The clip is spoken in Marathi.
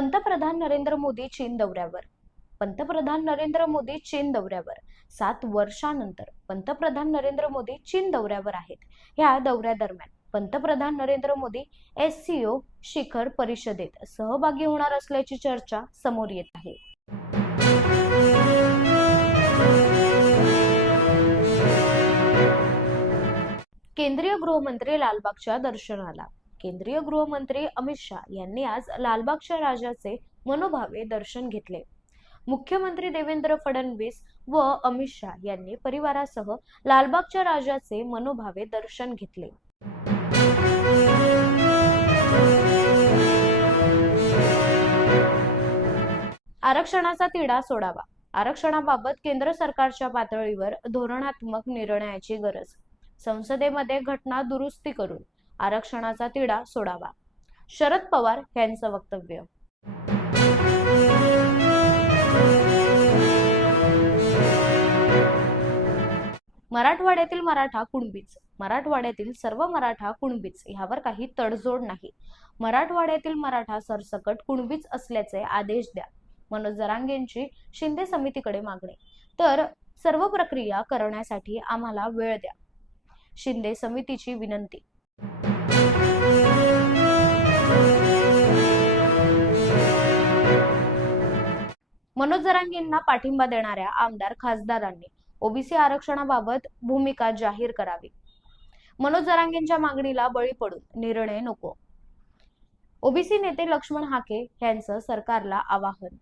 पंतप्रधान नरेंद्र मोदी चीन दौऱ्यावर. पंतप्रधान नरेंद्र मोदी चीन दौऱ्यावर. सात वर्षानंतर पंतप्रधान नरेंद्र मोदी चीन दौऱ्यावर आहेत. ह्या दौऱ्यादरम्यान पंतप्रधान नरेंद्र मोदी एस शिखर परिषदेत सहभागी होणार असल्याची चर्चा समोर येत आहे. केंद्रीय गृहमंत्री लालबागच्या दर्शनाला केंद्रीय गृहमंत्री अमित शहा यांनी आज लालबागच्या राजाचे मनोभावे दर्शन घेतले. मुख्यमंत्री देवेंद्र फडणवीस व अमित शहा यांनी परिवारासह लालबागच्या राजाचे मनोभावे दर्शन घेतले. आरक्षणाचा तिढा सोडावा. आरक्षणाबाबत केंद्र सरकारच्या पातळीवर धोरणात्मक निर्णयाची गरज. संसदेमध्ये घटना दुरुस्ती करून आरक्षणाचा तिढा सोडावा. शरद पवार यांचं वक्तव्य. मराठवाड्यातील मराठा कुणबीच. मराठवाड्यातील सर्व मराठा कुणबीच. ह्यावर काही तडजोड नाही. मराठवाड्यातील मराठा सरसकट कुणबीच असल्याचे आदेश द्या. मनोज जरांगेंची शिंदे समितीकडे मागणी. तर सर्व प्रक्रिया करण्यासाठी आम्हाला वेळ द्या. शिंदे समितीची विनंती. मनोज जरांगेंना पाठिंबा देणाऱ्या आमदार खासदारांनी ओबीसी आरक्षणाबाबत भूमिका जाहीर करावी. मनोज जरांगेंच्या मागणीला बळी पडून निर्णय नको. ओबीसी नेते लक्ष्मण हाके यांचं सरकारला आवाहन.